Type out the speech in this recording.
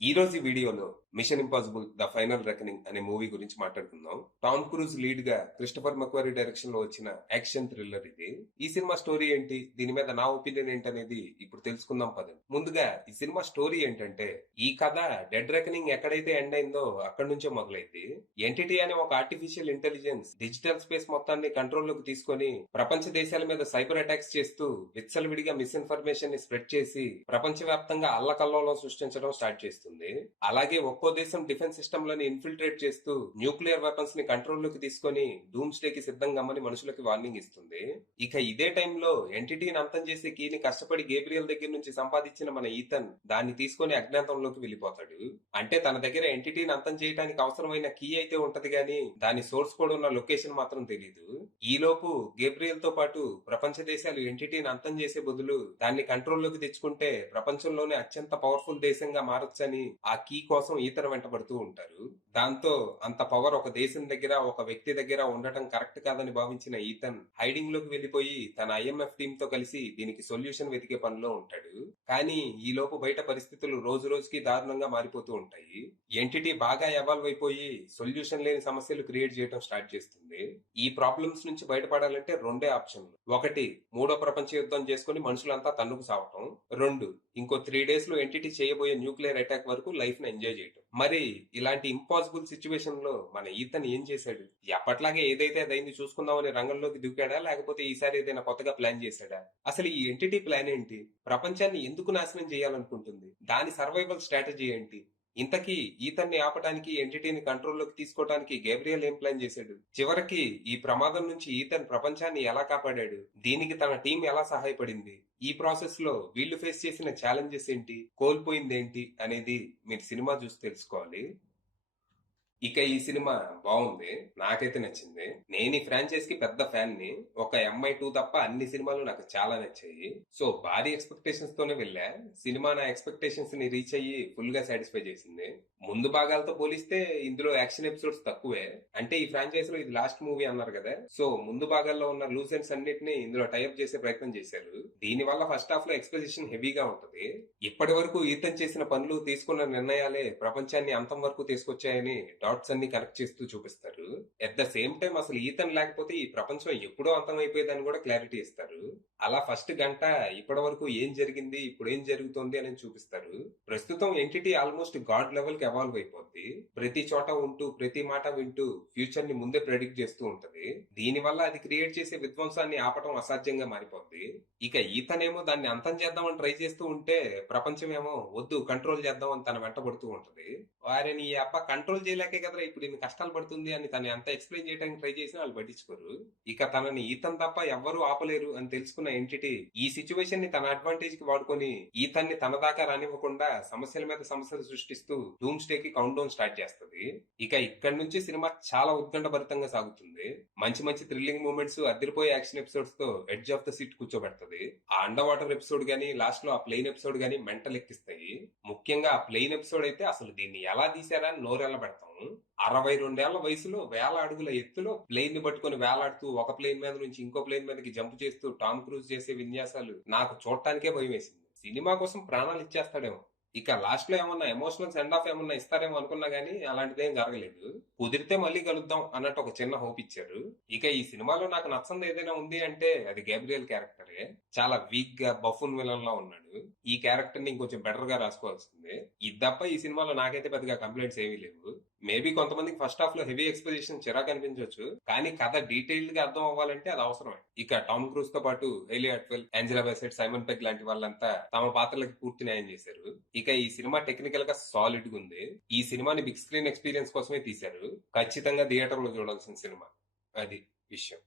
ఈ రోజు వీడియోలో Mission Impossible the final reckoning అనే మూవీ గురించి మాట్లాడుకుందాం. టామ్ క్రూజ్ లీడ్ గా క్రిస్టఫర్ మక్వరీ డైరెక్షన్ లో వచ్చిన యాక్షన్ థ్రిల్లర్ ఇది. ఈ సినిమా స్టోరీ ఏంటి, దీని మీద నా ఒపీనియన్ ఏంటనేది ఇప్పుడు తెలుసుకుందాం పదండి. ముందుగా ఈ సినిమా స్టోరీ ఏంటంటే, ఈ కథ డెడ్ రెకనింగ్ ఎక్కడైతే ఎండ్ అయిందో అక్కడి నుంచే మొదలైంది. ఎంటిటీ అనే ఒక ఆర్టిఫిషియల్ ఇంటెలిజెన్స్ డిజిటల్ స్పేస్ మొత్తాన్ని కంట్రోల్లోకి తీసుకొని ప్రపంచ దేశాల మీద సైబర్ అటాక్స్ చేస్తూ విచ్చలవిడిగా మిస్ఇన్ఫర్మేషన్ ని స్ప్రెడ్ చేసి ప్రపంచవ్యాప్తంగా అల్లకల్లోలం సృష్టించడం స్టార్ట్ చేస్తుంది. అలాగే ఒక్కో దేశం డిఫెన్స్ సిస్టమ్ లని ఇన్ఫిల్ట్రేట్ చేస్తూ న్యూక్లియర్ వెపన్స్ ని కంట్రోల్ లోకి తీసుకొని డూమ్ స్టే కి సిద్ధంగా మనుషులకి వార్నింగ్ ఇస్తుంది. ఇక ఇదే టైంలో ఎంటిటీని అంతం చేసే కీని కష్టపడి గేబ్రియల్ దగ్గర నుంచి సంపాదించిన మన ఈథన్ దాన్ని తీసుకొని అజ్ఞాతంలోకి వెళ్ళిపోతాడు. అంటే తన దగ్గర ఎంటిటీని అంతం చేయడానికి అవసరమైన కీ అయితే ఉంటది గాని దాని సోర్స్ కోడ్ ఉన్న లొకేషన్ మాత్రం తెలీదు. ఈలోపు గేబ్రియల్ తో పాటు ప్రపంచ దేశాలు ఎంటిటీని అంతం చేసే బదులు దాన్ని కంట్రోల్లోకి తెచ్చుకుంటే ప్రపంచంలోనే అత్యంత పవర్ఫుల్ దేశంగా మారొచ్చని ఆ కీ కోసం ఈతను వెంటబడుతూ ఉంటారు. దాంతో అంత పవర్ ఒక దేశం దగ్గర, ఒక వ్యక్తి దగ్గర ఉండటం కరెక్ట్ కాదని భావించిన ఈతన్ హైడింగ్ లోకి వెళ్లిపోయి తన ఐఎంఎఫ్ టీమ్ తో కలిసి దీనికి సొల్యూషన్ వెతికే పనిలో ఉంటాడు. కానీ ఈ లోపు బయట పరిస్థితులు రోజు రోజుకి దారుణంగా మారిపోతూ ఉంటాయి. ఎంటిటీ బాగా ఎవాల్వ్ అయిపోయి సొల్యూషన్ లేని సమస్యలు క్రియేట్ చేయడం స్టార్ట్ చేస్తుంది. ఈ ప్రాబ్లమ్స్ నుంచి బయటపడాలంటే రెండే ఆప్షన్లు. ఒకటి, మూడో ప్రపంచ యుద్ధం చేసుకుని మనుషులంతా తన్నుకు సావటం. రెండు, ఇంకో 3 days లో ఎంటిటీ చేయబోయే న్యూక్లియర్ అటాక్ వరకు లైఫ్ ని ఎంజాయ్ చేయటం. మరి ఇలాంటి ఇంపాసిబుల్ సిచ్యువేషన్ లో మన ఈతన్ ఏం చేశాడు? ఎప్పట్లాగే ఏదైతే అదైంది చూసుకుందామని రంగంలోకి దూకాడా, లేకపోతే ఈసారి ఏదైనా కొత్తగా ప్లాన్ చేశాడా? అసలు ఈ ఎంటిటీ ప్లాన్ ఏంటి? ప్రపంచాన్ని ఎందుకు నాశనం చేయాలనుకుంటుంది? దాని సర్వైవల్ స్ట్రాటజీ ఏంటి? ఇంతకీ ఈతన్ని ఆపటానికి, ఎంటిటీని కంట్రోల్లోకి తీసుకోవడానికి గేబ్రియల్ ఏం ప్లాన్ చేశాడు? చివరికి ఈ ప్రమాదం నుంచి ఈతన్ ప్రపంచాన్ని ఎలా కాపాడాడు? దీనికి తన టీం ఎలా సహాయపడింది? ఈ ప్రాసెస్ లో వీళ్ళు ఫేస్ చేసిన ఛాలెంజెస్ ఏంటి, కోల్పోయింది ఏంటి అనేది మీరు సినిమా చూసి తెలుసుకోవాలి. ఇక ఈ సినిమా బాగుంది, నాకైతే నచ్చింది. నేను ఈ ఫ్రాంచైజ్ కి పెద్ద ఫ్యాన్ ని. ఒక MI2 తప్ప అన్ని సినిమాలు నాకు చాలా నచ్చాయి. సో భారీ ఎక్స్పెక్టేషన్స్ తోనే వెళ్ళా. సినిమా నా ఎక్స్పెక్టేషన్స్ ని రీచ్ అయ్యి ఫుల్ గా సాటిస్ఫై చేసింది. ముందు భాగాలతో పోలిస్తే ఇందులో యాక్షన్ ఎపిసోడ్స్ తక్కువే. అంటే ఈ ఫ్రాంచైజ్ లో ఇది లాస్ట్ మూవీ అన్నారు కదా, సో ముందు భాగాల్లో ఉన్న లూజ్ ఎండ్స్ అన్నిటిని ఇందులో టైప్ చేసే ప్రయత్నం చేశారు. దీని వల్ల ఫస్ట్ హాఫ్ లో ఎక్స్పోజిషన్ హెవీగా ఉంటది. ఇప్పటి వరకు ఈతన్ చేసిన పనులు, తీసుకున్న నిర్ణయాలే ప్రపంచాన్ని అంతం వరకు తీసుకొచ్చాయని డాట్స్ అన్ని కనెక్ట్ చేస్తూ చూపిస్తారు. ఎట్ ద సేమ్ టైం అసలు ఈతన్ లేకపోతే ఈ ప్రపంచం ఎప్పుడో అంతం అయిపోయేదని కూడా క్లారిటీ ఇస్తారు. అలా ఫస్ట్ గంట ఇప్పటి వరకు ఏం జరిగింది, ఇప్పుడు ఏం జరుగుతుంది అని చూపిస్తారు. ప్రస్తుతం ఎంటిటీ ఆల్మోస్ట్ గాడ్ లెవెల్ కి ఎవాల్వ్ అయిపోద్ది. ప్రతి చోట ఉంటూ, ప్రతి మాట వింటూ ఫ్యూచర్ ని ముందే ప్రెడిక్ట్ చేస్తూ ఉంటది. దీని వల్ల అది క్రియేట్ చేసే విధ్వంసాన్ని ఆపటం అసాధ్యంగా మారిపోద్ది. ఇక ఈతనేమో దాన్ని అంతం చేద్దామని ట్రై చేస్తూ ఉంటే ప్రపంచమేమో వద్దు కంట్రోల్ చేద్దాం అని తన వెంటబడుతూ ఉంటది. వారిని ఈ అబ్బా కంట్రోల్ చేయలేకే కదరా ఇప్పుడు ఇన్ని కష్టాలు పడుతుంది అని తను ఎంత ఎక్స్ప్లెయిన్ చేయడానికి ట్రై చేసినా వాళ్ళు పట్టించుకోరు. ఇక తనని ఈతన్ తప్ప ఎవ్వరూ ఆపలేరు అని తెలుసుకున్న ఎంటిటీ ఈ సిచ్యువేషన్ ని తన అడ్వాంటేజ్ కి వాడుకొని ఈతన్ని తన దాకా రానివ్వకుండా సమస్యల మీద సమస్యలు సృష్టిస్తూ డూమ్ స్టే కి కౌంట్ డౌన్ స్టార్ట్ చేస్తుంది. ఇక ఇక్కడి నుంచి సినిమా చాలా ఉత్కంఠభరితంగా సాగుతుంది. మంచి మంచి థ్రిల్లింగ్ మూమెంట్స్, అదిరిపోయే యాక్షన్ ఎపిసోడ్స్ తో ఎడ్జ్ ఆఫ్ ద సీట్ కూర్చోబెడుతుంది. ఆ అండర్ వాటర్ ఎపిసోడ్ గానీ, లాస్ట్ లో ఆ ప్లేన్ ఎపిసోడ్ గానీ మెంటల్ ఎక్కిస్తాయి. ముఖ్యంగా ఆ ప్లేన్ ఎపిసోడ్ అయితే అసలు దీన్ని ఎలా తీసారా అని నోరెళ్ళ పెడతాం. 62 ఏళ్ల వయసులో, వేల అడుగుల ఎత్తులో ప్లేన్ ని పట్టుకుని వేలాడుతూ ఒక ప్లేన్ మీద నుంచి ఇంకో ప్లేన్ మీదకి జంప్ చేస్తూ టామ్ క్రూజ్ చేసే విన్యాసాలు నాకు చూడటానికే భయం వేసింది. సినిమా కోసం ప్రాణాలు ఇచ్చేస్తాడేమో. ఇక లాస్ట్ లో ఏమన్నా ఎమోషనల్ సెండ్ ఆఫ్ ఏమన్నా ఇస్తారేమో అనుకున్నా గానీ అలాంటిదేం జరగలేదు. కుదిరితే మళ్ళీ కలుద్దాం అన్నట్టు ఒక చిన్న హోప్ ఇచ్చారు. ఇక ఈ సినిమాలో నాకు నచ్చంది ఏదైనా ఉంది అంటే అది గేబ్రియల్ క్యారెక్టరే. చాలా వీక్ గా బఫూన్ విలన్ లా ఉన్నాడు. ఈ క్యారెక్టర్ ని ఇంకొంచెం బెటర్ గా రాసుకోవాల్సిందే. ఇది తప్ప ఈ సినిమాలో నాకైతే పెద్దగా కంప్లైంట్స్ ఏమీ లేవు. మేబీ కొంతమందికి ఫస్ట్ హాఫ్ లో హెవీ ఎక్స్పోజిషన్ చిరాకు అనిపించవచ్చు, కానీ కథ డీటెయిల్డ్ గా అర్థం అవ్వాలంటే అది అవసరమే. ఇక టామ్ క్రూజ్ తో పాటు Hayley Atwell, Angela Bassett, Simon Pegg లాంటి వాళ్ళంతా తమ పాత్రలకి పూర్తి న్యాయం చేశారు. ఇక ఈ సినిమా టెక్నికల్ గా సాలిడ్ గా ఉంది. ఈ సినిమాని బిగ్ స్క్రీన్ ఎక్స్పీరియన్స్ కోసమే తీశారు. ఖచ్చితంగా థియేటర్ లో చూడాల్సిన సినిమా. అది విషయం.